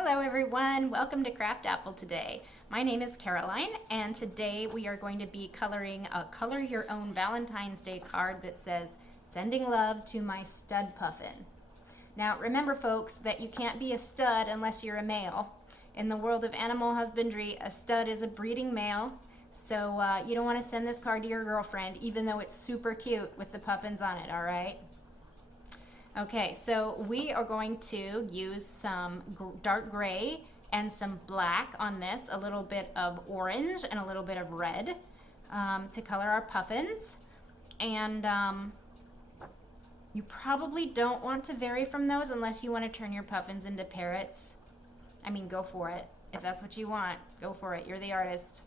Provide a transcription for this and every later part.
Hello everyone, welcome to Craft Apple today. My name is Caroline and today we are going to be coloring a color your own Valentine's Day card that says, "Sending love to my stud puffin." Now remember folks that you can't be a stud unless you're a male. In the world of animal husbandry, a stud is a breeding male, so you don't want to send this card to your girlfriend even though it's super cute with the puffins on it, alright? Okay, so we are going to use some dark gray and some black on this, a little bit of orange and a little bit of red to color our puffins. And you probably don't want to vary from those unless you want to turn your puffins into parrots. I mean, go for it. If that's what you want, go for it. You're the artist.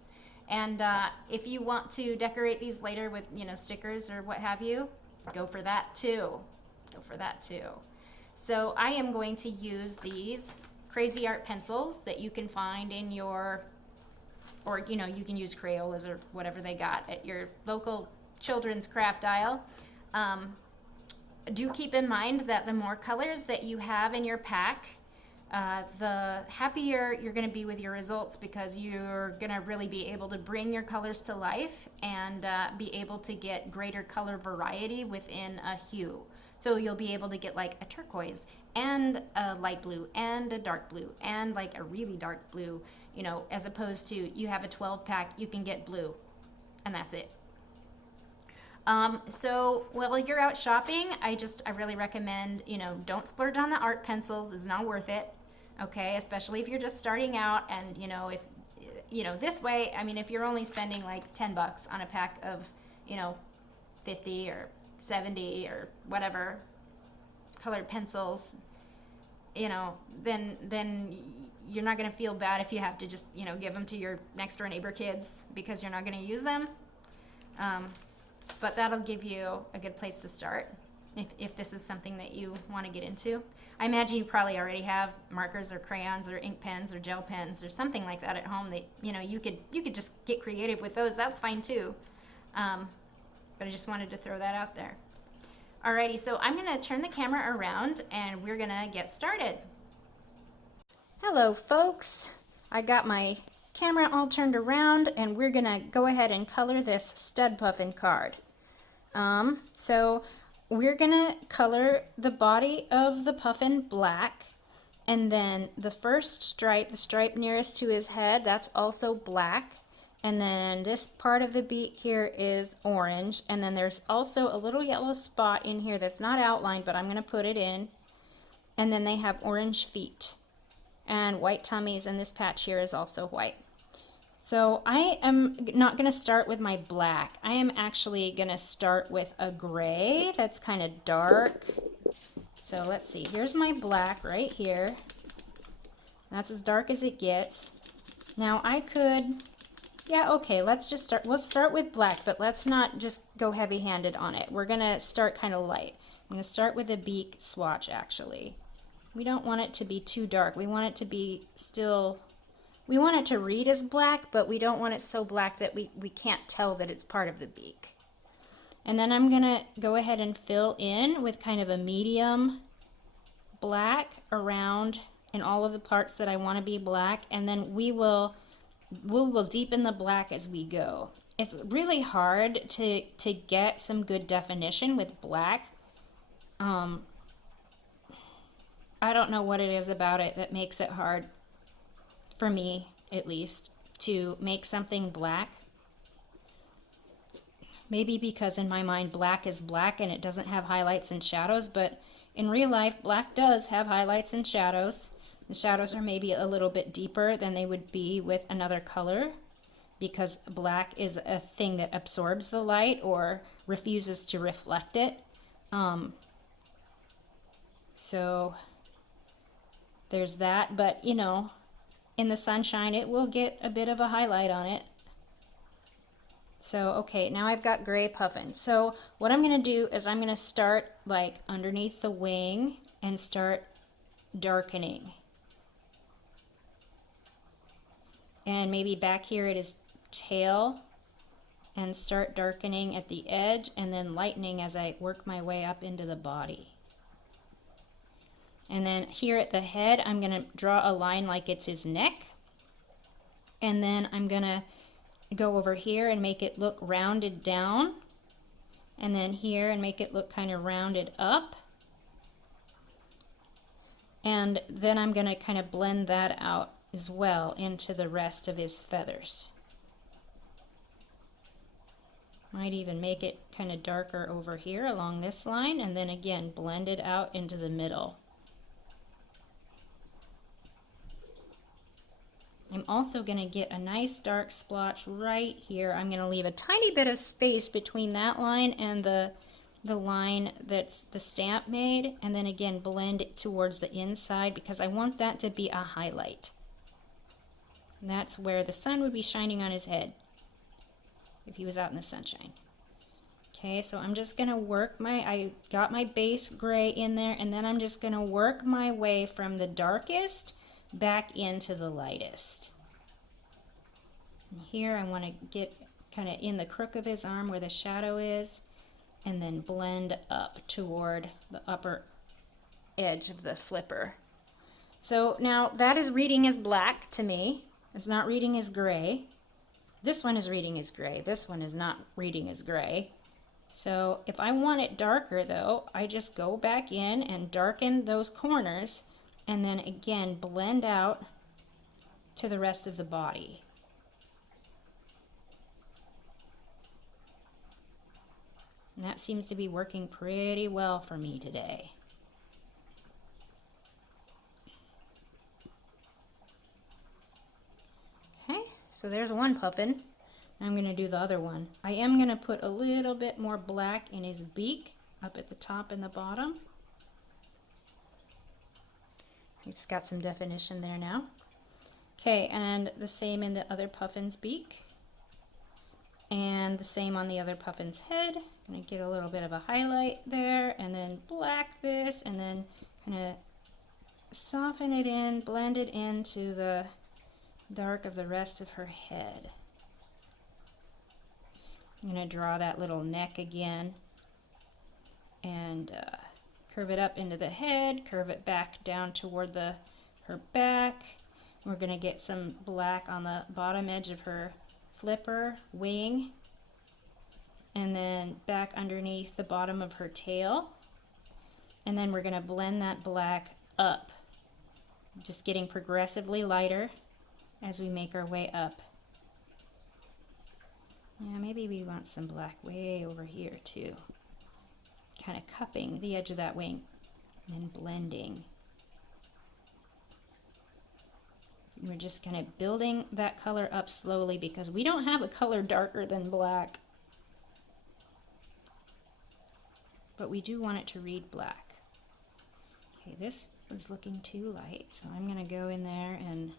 And if you want to decorate these later with, stickers or what have you, go for that too. So I am going to use these crazy art pencils that you can find in your, or you can use Crayolas or whatever they got at your local children's craft aisle. Do keep in mind that the more colors that you have in your pack, the happier you're going to be with your results, because you're going to really be able to bring your colors to life and be able to get greater color variety within a hue. So you'll be able to get like a turquoise and a light blue and a dark blue and like a really dark blue, as opposed to you have a 12 pack, you can get blue and that's it. So while you're out shopping, I really recommend, don't splurge on the art pencils. It's not worth it. Okay. Especially if you're just starting out and, if, this way, I mean, if you're only spending like 10 bucks on a pack of, 50 or 70 or whatever colored pencils, then you're not going to feel bad if you have to just, give them to your next door neighbor kids because you're not going to use them. But that'll give you a good place to start if this is something that you want to get into. I imagine you probably already have markers or crayons or ink pens or gel pens or something like that at home that, you could just get creative with those. That's fine too. But I just wanted to throw that out there. Alrighty, so I'm going to turn the camera around and we're going to get started. Hello folks, I got my camera all turned around and we're going to go ahead and color this stud puffin card. So we're going to color the body of the puffin black, and then the first stripe, the stripe nearest to his head, that's also black. And then this part of the beak here is orange. And then there's also a little yellow spot in here that's not outlined, but I'm going to put it in. And then they have orange feet and white tummies, and this patch here is also white. So I am not going to start with my black. I am actually going to start with a gray that's kind of dark. So let's see. Here's my black right here. That's as dark as it gets. Now I could... Yeah, okay, let's just start. We'll start with black, but let's not just go heavy-handed on it. We're going to start kind of light. I'm going to start with a beak swatch, actually. We don't want it to be too dark. We want it to be still... We want it to read as black, but we don't want it so black that we can't tell that it's part of the beak. And then I'm going to go ahead and fill in with kind of a medium black around in all of the parts that I want to be black, and then we will deepen the black as we go. It's really hard to get some good definition with black. I don't know what it is about it that makes it hard, for me at least, to make something black. Maybe because in my mind black is black and it doesn't have highlights and shadows, but in real life black does have highlights and shadows. The shadows are maybe a little bit deeper than they would be with another color, because black is a thing that absorbs the light or refuses to reflect it. So there's that, but in the sunshine it will get a bit of a highlight on it. So okay, now I've got gray puffin. So what I'm going to do is I'm going to start like underneath the wing and start darkening. And maybe back here at his tail, and start darkening at the edge and then lightening as I work my way up into the body. And then here at the head, I'm going to draw a line like it's his neck. And then I'm going to go over here and make it look rounded down. And then here and make it look kind of rounded up. And then I'm going to kind of blend that out as well into the rest of his feathers. Might even make it kind of darker over here along this line, and then again blend it out into the middle. I'm also going to get a nice dark splotch right here. I'm going to leave a tiny bit of space between that line and the line that's the stamp made, and then again blend it towards the inside because I want that to be a highlight. And that's where the sun would be shining on his head if he was out in the sunshine. Okay, so I'm just going to work I got my base gray in there, and then I'm just going to work my way from the darkest back into the lightest. And here I want to get kind of in the crook of his arm where the shadow is, and then blend up toward the upper edge of the flipper. So now that is reading as black to me. It's not reading as gray. This one is reading as gray. This one is not reading as gray. So if I want it darker though, I just go back in and darken those corners and then again blend out to the rest of the body. And that seems to be working pretty well for me today. Okay, so there's one puffin. I'm going to do the other one. I am going to put a little bit more black in his beak up at the top and the bottom. It's got some definition there now. Okay, and the same in the other puffin's beak. And the same on the other puffin's head. I'm going to get a little bit of a highlight there, and then black this, and then kind of soften it in, blend it into the dark of the rest of her head. I'm going to draw that little neck again and curve it up into the head, curve it back down toward her back. We're going to get some black on the bottom edge of her flipper wing, and then back underneath the bottom of her tail. And then we're going to blend that black up, just getting progressively lighter as we make our way up. Yeah, maybe we want some black way over here too. Kind of cupping the edge of that wing and then blending. We're just kind of building that color up slowly because we don't have a color darker than black. But we do want it to read black. Okay, this was looking too light, so I'm going to go in there and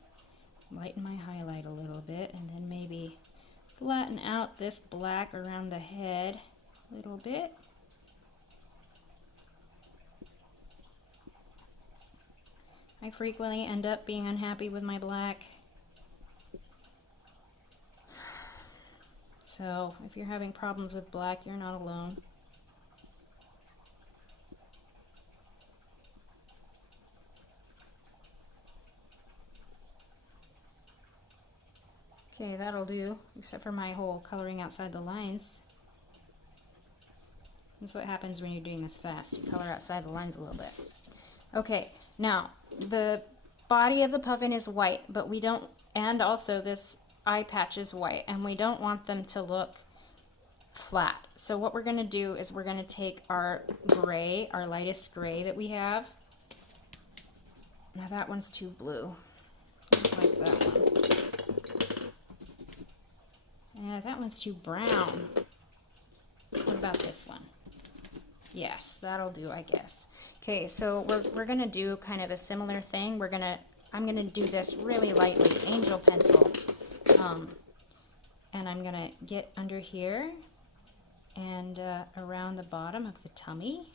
lighten my highlight a little bit, and then maybe flatten out this black around the head a little bit. I frequently end up being unhappy with my black. So if you're having problems with black, you're not alone. Okay, that'll do, except for my whole coloring outside the lines. That's what happens when you're doing this fast. You color outside the lines a little bit. Okay, now the body of the puffin is white, but we don't, and also this eye patch is white, and we don't want them to look flat. So what we're going to do is we're going to take our gray, our lightest gray that we have. Now that one's too blue. I don't like that one. Yeah, that one's too brown. What about this one? Yes, that'll do, I guess. Okay, so we're gonna do kind of a similar thing. I'm gonna do this really lightly, angel pencil, and I'm gonna get under here and around the bottom of the tummy,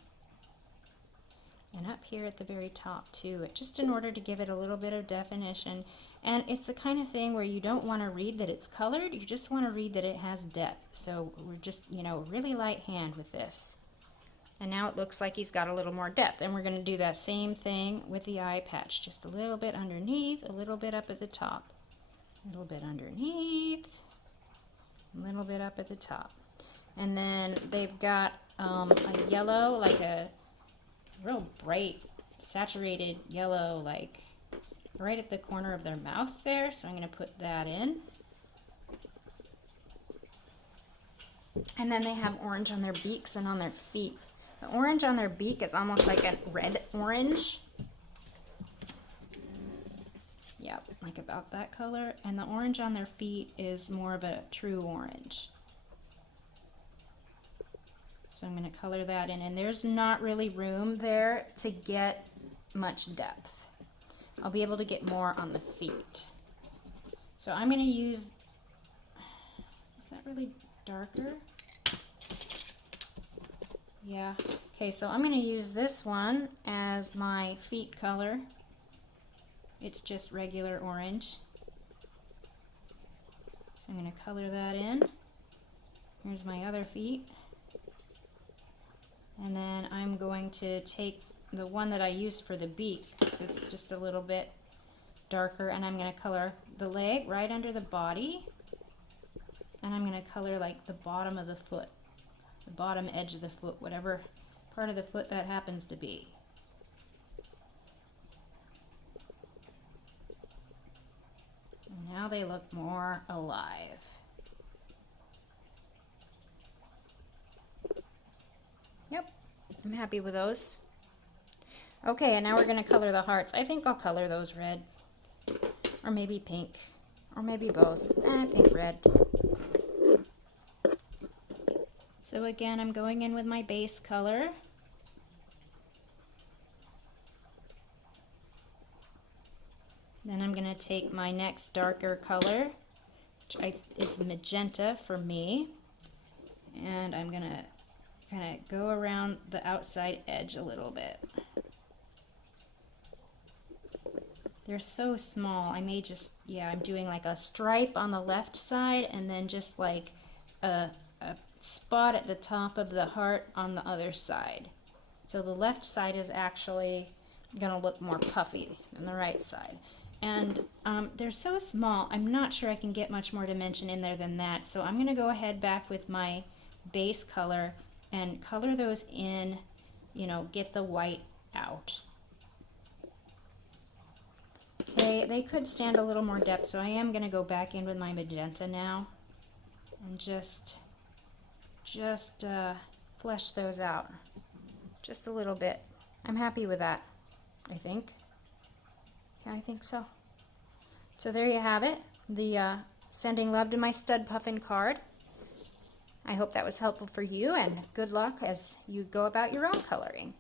and up here at the very top too, just in order to give it a little bit of definition. And it's the kind of thing where you don't want to read that it's colored, you just want to read that it has depth. So we're just, really light hand with this. And now it looks like he's got a little more depth. And we're going to do that same thing with the eye patch. Just a little bit underneath, a little bit up at the top. A little bit underneath, a little bit up at the top. And then they've got a yellow, like a real bright, saturated yellow, like right at the corner of their mouth there. So I'm going to put that in. And then they have orange on their beaks and on their feet. The orange on their beak is almost like a red orange. Yep, like about that color. And the orange on their feet is more of a true orange. So I'm going to color that in. And there's not really room there to get much depth. I'll be able to get more on the feet. So I'm going to use, is that really darker? Yeah. Okay, so I'm going to use this one as my feet color. It's just regular orange. So I'm going to color that in. Here's my other feet. And then I'm going to take the one that I used for the beak, because it's just a little bit darker, and I'm going to color the leg right under the body. And I'm going to color like the bottom of the foot. The bottom edge of the foot, whatever part of the foot that happens to be. And now they look more alive. Yep, I'm happy with those. Okay, and now we're going to color the hearts. I think I'll color those red, or maybe pink, or maybe both. I think red. So again, I'm going in with my base color. Then I'm going to take my next darker color, which is magenta for me. And I'm going to kind of go around the outside edge a little bit. They're so small. I may just, yeah, I'm doing like a stripe on the left side and then just like a spot at the top of the heart on the other side. So the left side is actually going to look more puffy than the right side. And they're so small, I'm not sure I can get much more dimension in there than that. So I'm going to go ahead back with my base color and color those in, you know, get the white out. Okay, they could stand a little more depth, so I am going to go back in with my magenta now and just flesh those out just a little bit. I'm happy with that, I think. Yeah, I think so. So there you have it, the Sending Love to My Stud Puffin card. I hope that was helpful for you, and good luck as you go about your own coloring.